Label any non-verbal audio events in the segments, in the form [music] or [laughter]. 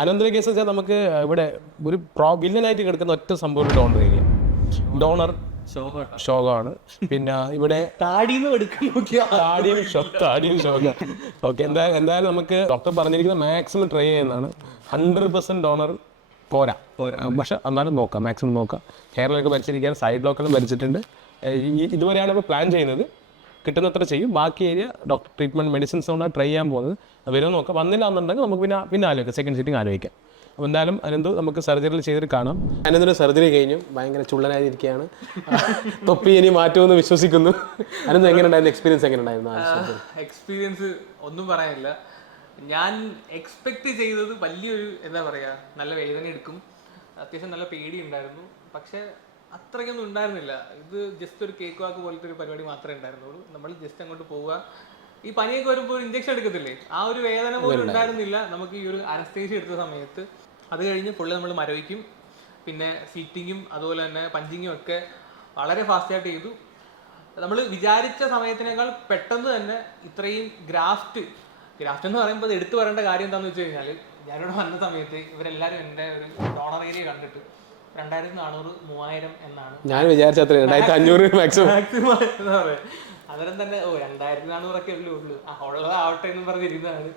അനന്തര കേസ് വെച്ചാൽ നമുക്ക് ഇവിടെ ഒരു പ്രോ വില്ലനായിട്ട് കിടക്കുന്ന ഒറ്റ സംഭവം ഡോണർ ഏരിയ. ഡോണർ ശോകമാണ് പിന്നെ ഇവിടെ താടിയും താടിയും ഓക്കെ എന്താ എന്തായാലും നമുക്ക് ഡോക്ടർ പറഞ്ഞിരിക്കുന്ന മാക്സിമം ട്രൈ ചെയ്യുന്നതാണ്. ഹൺഡ്രഡ് പെർസെന്റ് ഡോണർ പോരാ. പക്ഷെ എന്നാലും നോക്കാം മാക്സിമം നോക്കാം. കേരളമൊക്കെ ഭരിച്ചിരിക്കാൻ സൈഡ് ലോക്കെല്ലാം ഭരിച്ചിട്ടുണ്ട്. ഇതുവരെയാണ് നമ്മൾ പ്ലാൻ ചെയ്യുന്നത്. കിട്ടുന്നത്ര ചെയ്യും. ബാക്കി ഏരിയ ഡോക്ടർ ട്രീറ്റ്മെന്റ് മെഡിസിൻസ് കൊണ്ടാണ് ട്രൈ ചെയ്യാൻ പോകുന്നത്. വരുമെന്ന് നോക്കാം. വന്നില്ല എന്നുണ്ടെങ്കിൽ നമുക്ക് പിന്നെ പിന്നെ ആലോചിക്കാം സെക്കൻഡ് സീറ്റിംഗ് ആലോചിക്കാം. അപ്പോൾ എന്തായാലും അനന്തു നമുക്ക് സർജറിയിൽ ചെയ്തിട്ട് കാണാം. അനന്തിന് സർജറി കഴിഞ്ഞു. ഭയങ്കര ചുള്ളനായിരിക്കുകയാണ്. തൊപ്പി ഇനി മാറ്റുമെന്ന് വിശ്വസിക്കുന്നു. അനന്ത് എങ്ങനെ ഉണ്ടായിരുന്നു എക്സ്പീരിയൻസ് എങ്ങനെ ഉണ്ടായിരുന്നു എക്സ്പീരിയൻസ് ഒന്നും പറയാനില്ല. ഞാൻ എക്സ്പെക്ട് ചെയ്തത് വലിയൊരു എന്താ പറയുക നല്ല വേദന എടുക്കും. അത്യാവശ്യം നല്ല പേടി ഉണ്ടായിരുന്നു. പക്ഷെ അത്രയ്ക്കൊന്നും ഉണ്ടായിരുന്നില്ല. ഇത് ജസ്റ്റ് ഒരു കേക്ക് വാക്ക് പോലത്തെ ഒരു പരിപാടി മാത്രമേ ഉണ്ടായിരുന്നുള്ളൂ. നമ്മൾ ജസ്റ്റ് അങ്ങോട്ട് പോവുക. ഈ പനിയൊക്കെ വരുമ്പോൾ ഒരു ഇഞ്ചക്ഷൻ എടുക്കത്തില്ലേ? ആ ഒരു വേദന പോലും ഉണ്ടായിരുന്നില്ല. നമുക്ക് ഈ ഒരു അനസ്തേഷ്യ എടുത്ത സമയത്ത്. അത് കഴിഞ്ഞ് ഫുള്ള് നമ്മൾ മരവിക്കും. പിന്നെ സീറ്റിങ്ങും അതുപോലെ തന്നെ പഞ്ചിങ്ങും ഒക്കെ വളരെ ഫാസ്റ്റായിട്ട് ചെയ്തു. നമ്മൾ വിചാരിച്ച സമയത്തിനേക്കാൾ പെട്ടെന്ന് തന്നെ ഇത്രയും ഗ്രാഫ്റ്റ് ഗ്രാഫ്റ്റ് എന്ന് പറയുമ്പോൾ അത് എടുത്തു പറയേണ്ട കാര്യം എന്താണെന്ന് വെച്ച് കഴിഞ്ഞാൽ ഞാനിവിടെ വന്ന സമയത്ത് ഇവരെല്ലാവരും എന്റെ ഒരു ഡോണർ ഏരിയ കണ്ടിട്ട് രണ്ടായിരത്തി നാനൂറ് മൂവായിരം എന്നാണ്. ഞാൻ വിചാരിച്ച അത്ര രണ്ടായിരത്തി അഞ്ഞൂറ് മാക്സിമം [laughs] മാക്സിമം എന്താ പറയുക അന്നേരം തന്നെ ഓ രണ്ടായിരത്തി നാനൂറൊക്കെ അല്ലേ ഉള്ളൂ. ആ ഉള്ളതാവട്ടെ എന്ന് പറഞ്ഞിരുന്നതാണ്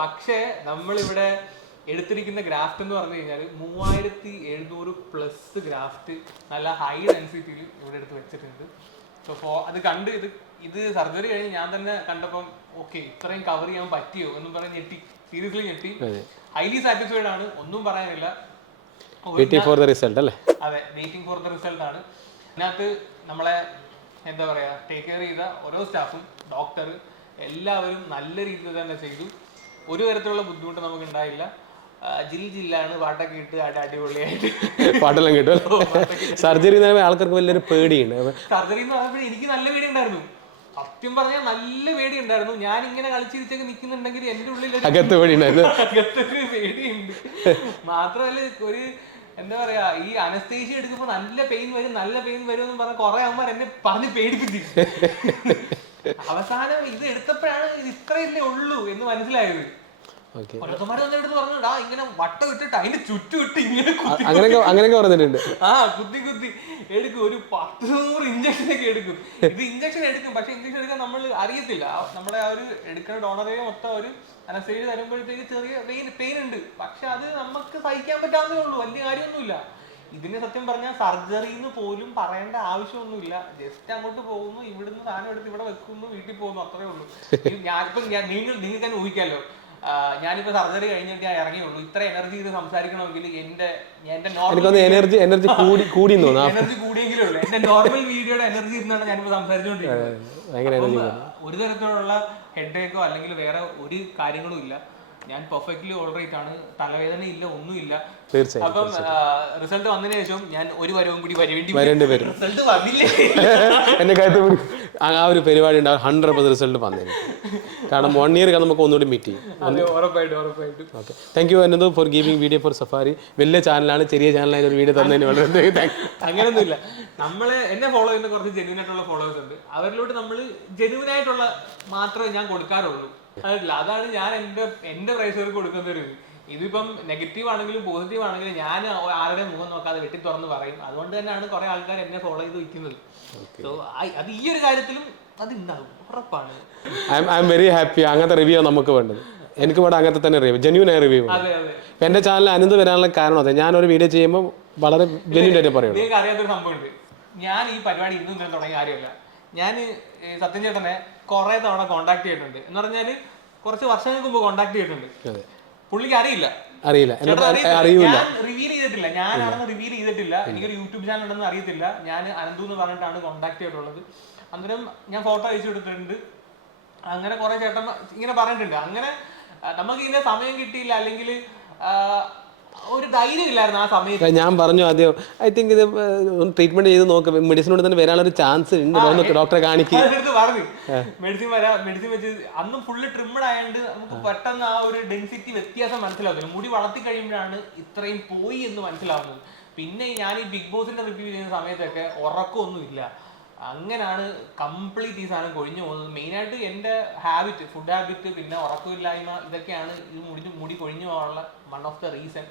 പക്ഷേ നമ്മളിവിടെ എടുത്തിരിക്കുന്ന ഗ്രാഫ്റ്റ് എന്ന് പറഞ്ഞു കഴിഞ്ഞാൽ മൂവായിരത്തി എഴുന്നൂറ് പ്ലസ് ഗ്രാഫ്റ്റ് നല്ല ഹൈ ഡെൻസിറ്റിയിൽ ഇവിടെ എടുത്ത് വെച്ചിട്ടുണ്ട്. സോ ഫോ അത് കണ്ട് ഇത് ഇത് സർജറി കഴിഞ്ഞ് ഞാൻ തന്നെ കണ്ടപ്പം ഓക്കെ ഇത്രയും കവർ ചെയ്യാൻ പറ്റിയോ? എന്ന് പറഞ്ഞ് ഞെട്ടി. സീരിയസ്ലി ഞെട്ടി. ഹൈലി സാറ്റിസ്ഫൈഡ് ആണ്. ഒന്നും പറയാനില്ല. വെയിറ്റിംഗ് ഫോർ ദ റിസൾട്ട് അല്ലേ? അതെ വെയിറ്റിംഗ് ഫോർ ദ റിസൾട്ട് ആണ്. ഇതിനകത്ത് നമ്മളെ എന്താ പറയുക ടേക്ക് കെയർ ചെയ്ത ഓരോ സ്റ്റാഫും ഡോക്ടർ എല്ലാവരും നല്ല രീതിയിൽ തന്നെ ചെയ്തു. ഒരു തരത്തിലുള്ള ബുദ്ധിമുട്ട് നമുക്ക് ഉണ്ടായില്ല ജിൽ ജില്ലാണ് പാട്ടൊക്കെ ഇട്ട് അടി അടിപൊളിയായിട്ട്. പാട്ടെല്ലാം കിട്ടും സർജറി ആൾക്കാർക്ക് വലിയൊരു പേടിയുണ്ട്. സർജറി എന്ന് പറഞ്ഞപ്പോൾ എനിക്ക് നല്ല പേടി ഉണ്ടായിരുന്നു. സത്യം പറഞ്ഞാൽ നല്ല പേടി ഉണ്ടായിരുന്നു ഞാൻ ഇങ്ങനെ കളിച്ചിരിച്ചൊക്കെ നിൽക്കുന്നുണ്ടെങ്കിൽ എന്റെ ഉള്ളിൽ അകത്ത് പേടിയുണ്ടായിരുന്നു. അകത്തൊരു പേടിയുണ്ട്. മാത്രമല്ല ഒരു എന്താ പറയാ ഈ അനസ്തേഷ്യ എടുക്കുമ്പോ നല്ല പെയിൻ വരും നല്ല പെയിൻ വരും എന്ന് പറഞ്ഞ കുറെ അമ്മമാർ എന്നെ പറഞ്ഞ് പേടിപ്പിച്ചു. അവസാനം ഇത് എടുത്തപ്പോഴാണ് ഇത് ഇത്രയല്ലേ ഉള്ളൂ എന്ന് മനസ്സിലായത്. എടുത്ത് ഇങ്ങനെ വട്ടം ഇട്ടിട്ട് അതിന്റെ ചുറ്റും ഇട്ട് ഇങ്ങനെ കുത്തി അങ്ങനെയൊക്കെ അങ്ങനെയൊക്കെ പറഞ്ഞിട്ടുണ്ട്. ആ കുത്തി കുത്തി. എടുക്കും ഒരു പത്ത് നൂറ് ഇഞ്ചക്ഷൻ ഒക്കെ എടുക്കും. ഇത് ഇഞ്ചക്ഷൻ എടുക്കും പക്ഷെ ഇഞ്ചക്ഷൻ എടുക്കാൻ നമ്മൾ അറിയത്തില്ല. ആ നമ്മുടെ ആ ഒരു എടുക്കുന്ന ഡോണറെ മൊത്തം ഒരു അനസ്റ്റേജ് തരുമ്പോഴത്തേക്ക് ചെറിയ പെയിൻ പെയിൻ ഉണ്ട്. പക്ഷെ അത് നമുക്ക് സഹിക്കാൻ പറ്റാവുന്നേ ഉള്ളൂ വലിയ കാര്യമൊന്നുമില്ല. ഇതിന് സത്യം പറഞ്ഞാൽ സർജറിന്ന് പോലും പറയേണ്ട ആവശ്യമൊന്നുമില്ല. ജസ്റ്റ് അങ്ങോട്ട് പോകുന്നു ഇവിടുന്ന് സാധനം എടുത്ത് ഇവിടെ വെക്കുന്നു വീട്ടിൽ പോകുന്നു അത്രേ ഉള്ളൂ. ഞാനിപ്പം ഞാൻ നിങ്ങൾ നിങ്ങൾക്ക് തന്നെ ഊഹിക്കാമല്ലോ. ഞാനിപ്പോ സർജറി കഴിഞ്ഞിട്ട് ഞാൻ ഇറങ്ങിയുള്ളൂ. ഇത്ര എനർജി ഇത് സംസാരിക്കണമെങ്കിൽ എന്റെ എന്റെ നോർമൽ എനർജി എനർജി കൂടി കൂടി എനർജി കൂടിയെങ്കിലും ഉള്ളൂ. എന്റെ നോർമൽ വീഡിയോയുടെ എനർജി ഇരുന്നാണ് ഞാനിപ്പോ സംസാരിച്ചുകൊണ്ടിരിക്കുന്നത് ഒരു തരത്തിലുള്ള ഹെഡേക്കോ അല്ലെങ്കിൽ വേറെ ഒരു കാര്യങ്ങളും ഇല്ല. ഞാൻ പെർഫെക്റ്റ്ലി ഓൾറൈറ്റ് ആണ്. തലവേദന ഇല്ല ഒന്നുമില്ല. തീർച്ചയായും അപ്പം റിസൾട്ട് വന്നതിന് ശേഷം ഞാൻ ഒരു വരവും കൂടി വരേണ്ടി വരേണ്ടി വരും. റിസൾട്ട് വന്നില്ലേ? [laughs] എന്റെ കാര്യത്തിൽ ആ ഒരു പരിപാടി ഉണ്ടാവും ഹൺഡ്രഡ് പെർസെന്റ് റിസൾട്ട് വന്നേനെ. കാരണം വൺ ഇയർ നമുക്ക് ഒന്നുകൂടി മീറ്റ് ചെയ്യും. ഓക്കെ താങ്ക് യു എന്നത് for giving video for Safari വലിയ ചാനലാണ് ചെറിയ ചാനലായ ഒരു വീഡിയോ തന്നതിന് വളരെ അങ്ങനെയൊന്നുമില്ല നമ്മളെ എന്നെ ഫോളോ ചെയ്യുന്ന കുറച്ച് ജെന്യൂൻ ആയിട്ടുള്ള ഫോളോവേഴ്സ് ഉണ്ട്. അവരിലോട്ട് നമ്മൾ ജെന്യൂൻ ആയിട്ടുള്ള മാത്രമേ ഞാൻ കൊടുക്കാറുള്ളൂ. അതല്ല അതാണ് ഞാൻ എന്റെ എന്റെ പ്രേക്ഷകർക്ക് കൊടുക്കുന്ന ഒരു. ഇതിപ്പം നെഗറ്റീവ് ആണെങ്കിലും പോസിറ്റീവ് ആണെങ്കിലും ഞാൻ ആരുടെ മുഖം നോക്കാതെ വെട്ടി തുറന്ന് പറയും. അതുകൊണ്ട് തന്നെയാണ് കുറെ ആൾക്കാർ എന്നെ ഫോളോ ചെയ്ത് നിൽക്കുന്നത് സോ അത് ഈ ഒരു കാര്യത്തിലും അത് ഉണ്ടാകും ഉറപ്പാണ്. ഐ എം വെരി ഹാപ്പി അങ്ങനത്തെ റിവ്യൂ നമുക്ക് വേണ്ടത്. എനിക്ക് ഇവിടെ അങ്ങനത്തെ തന്നെ റിവ്യൂ ജെന്യൂൻ ആയ റിവ്യൂ ഇപ്പം എന്റെ ചാനൽ അനന്ത് വരാനുള്ള കാരണം അതെ. ഞാനൊരു വീഡിയോ ചെയ്യുമ്പോൾ വളരെ ജെന്യൂൻ ആയിട്ട് പറയും അറിയാത്തൊരു സംഭവമുണ്ട്. ഞാൻ ഈ പരിപാടി ഇന്നും തുടങ്ങിയ കാര്യമല്ല. ഞാൻ സത്യം ചേട്ടനെ കുറെ തവണ കോണ്ടാക്ട് ചെയ്തിട്ടുണ്ട്. എന്ന് പറഞ്ഞാൽ കുറച്ച് വർഷങ്ങൾക്ക് മുമ്പ് കോണ്ടാക്ട് ചെയ്തിട്ടുണ്ട്. പുള്ളിക്ക് അറിയില്ല. അറിയില്ല. അറിയില്ല. റിവീൽ ചെയ്തിട്ടില്ല. ഞാനാണെന്ന് റിവീൽ ചെയ്തിട്ടില്ല. എനിക്കൊരു യൂട്യൂബ് ചാനൽ ഉണ്ടെന്ന് അറിയത്തില്ല. ഞാൻ അനന്തു എന്ന് പറഞ്ഞിട്ടാണ് കോണ്ടാക്ട് ചെയ്തിട്ടുള്ളത്. അന്നേരം ഞാൻ ഫോട്ടോ അയച്ചു കൊടുത്തിട്ടുണ്ട്. അങ്ങനെ കുറെ ചേട്ടൻ ഇങ്ങനെ പറഞ്ഞിട്ടുണ്ട്. അങ്ങനെ നമുക്ക് ഇതിന്റെ സമയം കിട്ടിയില്ല. അല്ലെങ്കിൽ ഒരു ധൈര്യം ഇല്ലായിരുന്നു ആ സമയത്ത്. ഞാൻ പറഞ്ഞു ആദ്യം ഐ തിങ്ക് ഇത് ട്രീറ്റ്മെന്റ് ചെയ്ത് നോക്ക്. കൊണ്ട് തന്നെ വരാനുള്ള ചാൻസ് ഉണ്ട്. ഒന്ന് ഡോക്ടറെ കാണിക്കുക പറഞ്ഞു. മെഡിസിൻ വരാ മെഡിസിൻ വെച്ച് അന്നും ഫുള്ള് ട്രിമ്മഡ് ആയതുകൊണ്ട് നമുക്ക് പെട്ടെന്ന് ആ ഒരു ഡെൻസിറ്റി വ്യത്യാസം മനസ്സിലാവുന്നില്ല. മുടി വളർത്തി കഴിയുമ്പോഴാണ് ഇത്രയും പോയി എന്ന് മനസ്സിലാവുന്നത്. പിന്നെ ഞാൻ ഈ ബിഗ് ബോസിന്റെ റിവ്യൂ ചെയ്യുന്ന സമയത്തൊക്കെ ഉറക്കമൊന്നുമില്ല അങ്ങനെയാണ് കംപ്ലീറ്റ് ഈ സാധനം കൊഴിഞ്ഞു പോകുന്നത്. മെയിനായിട്ട് എന്റെ ഹാബിറ്റ് ഫുഡ് ഹാബിറ്റ് പിന്നെ ഉറക്കമില്ലായ്മ ഇതൊക്കെയാണ് ഇത് മുടി മുടി കൊഴിഞ്ഞു പോകാനുള്ള വൺ ഓഫ് ദ റീസൺ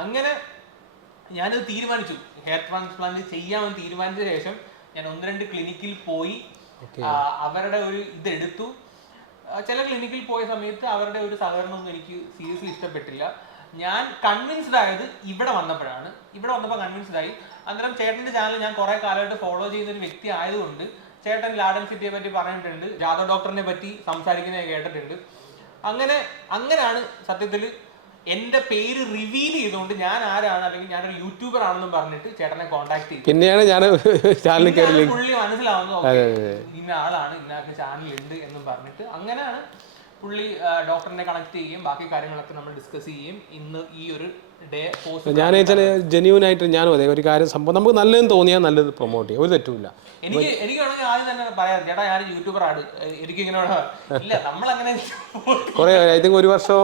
അങ്ങനെ ഞാനത് തീരുമാനിച്ചു. ഹെയർ ട്രാൻസ്പ്ലാന്റ് ചെയ്യാമെന്ന് തീരുമാനിച്ച ശേഷം ഞാൻ ഒന്ന് രണ്ട് ക്ലിനിക്കിൽ പോയി അവരുടെ ഒരു ഇതെടുത്തു. ചില ക്ലിനിക്കിൽ പോയ സമയത്ത് അവരുടെ ഒരു സഹകരണമൊന്നും എനിക്ക് സീരിയസ്ലി ഇഷ്ടപ്പെട്ടില്ല. ഞാൻ കൺവിൻസ്ഡ് ആയത് ഇവിടെ വന്നപ്പോഴാണ്. ഇവിടെ വന്നപ്പോൾ കൺവിൻസ്ഡ് ആയി. അന്നേരം ചേട്ടന്റെ ചാനൽ ഞാൻ കുറെ കാലമായിട്ട് ഫോളോ ചെയ്യുന്ന ഒരു വ്യക്തി ആയതുകൊണ്ട് ചേട്ടൻ ലാഡൻ സിറ്റിയെ പറ്റി പറഞ്ഞിട്ടുണ്ട്. ജാദവ് ഡോക്ടറിനെ പറ്റി സംസാരിക്കുന്നത് കേട്ടിട്ടുണ്ട്. അങ്ങനെ അങ്ങനെയാണ് സത്യത്തിൽ എന്റെ പേര് റിവീൽ ചെയ്തുകൊണ്ട് ഞാൻ ആരാണ് അല്ലെങ്കിൽ ഞാനൊരു യൂട്യൂബർ ആണെന്നും പറഞ്ഞിട്ട് ചേട്ടനെ കോൺടാക്ട് ചെയ്തു. പിന്നെയാണ് ഞാൻ ചാനലിൽ പുള്ളി മനസ്സിലാവുന്നു okay, ഇന്ന ആളാണ് ഇന്നാൾക്ക് ചാനൽ ഉണ്ട് എന്നും പറഞ്ഞിട്ട് അങ്ങനെയാണ് പുള്ളി ഡോക്ടറിനെ കണക്ട് ചെയ്യുകയും ബാക്കി കാര്യങ്ങളൊക്കെ നമ്മൾ ഡിസ്കസ് ചെയ്യുകയും ഇന്ന് ഈ ഒരു ഡേ പോസ്റ്റ് ഞാൻ വെച്ചാൽ ജെന്യൂൻ ആയിട്ട് ഞാനും അതെ ഒരു കാര്യം സംഭവം നമുക്ക് നല്ലതെന്ന് തോന്നിയാൽ നല്ലത് പ്രൊമോട്ട് ചെയ്യും. ഒരു തെറ്റുമില്ല. എനിക്ക് എനിക്ക് വേണമെങ്കിൽ ആദ്യം തന്നെ പറയാം ചേട്ടാ ഞാൻ യൂട്യൂബർ ആണ്. എനിക്ക് ഇങ്ങനെ. [laughs] ഇല്ല നമ്മളങ്ങനെ [laughs] കുറേ ഐ തിങ്ക് ഒരു വർഷം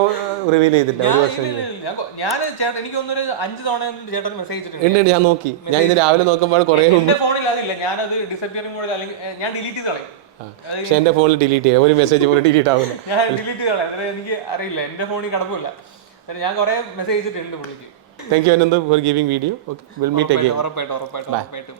റിവീൽ ചെയ്തില്ല ഒരു ഇല്ല. ഞാൻ ചേട്ടൻ എനിക്ക് ഒന്നൊരു അഞ്ച് തവണ ചേട്ടൻ മെസ്സേജ് ഉണ്ട് ഉണ്ട്, ഞാൻ നോക്കി. ഞാൻ ഇന്ന് രാവിലെ നോക്കുമ്പോൾ കുറേ എന്റെ ഫോണിൽ അതില്ല. ഞാനത് ഡിസപ്പിയറിംഗ് മോഡിൽ അല്ലെങ്കിൽ ഞാൻ ഡിലീറ്റ് ചെയ്ത് കളയും. അത് പക്ഷെ എന്റെ ഫോണിൽ ഡിലീറ്റ് ചെയ്യാം. ഒരു മെസ്സേജ് പോലും ഡിലീറ്റ് ആവില്ല ഞാൻ ഡിലീറ്റ് കളയും എനിക്ക് അറിയില്ല. എന്റെ ഫോണിൽ കിടപ്പില്ല ഞാൻ കുറെ മെസ്സേജ് ചെയ്തിട്ടുണ്ട് പുള്ളിക്ക്. Thank you Anant for giving video okay will meet again ഉറപ്പായിട്ടും ഉറപ്പായിട്ടും ഉറപ്പായിട്ടും.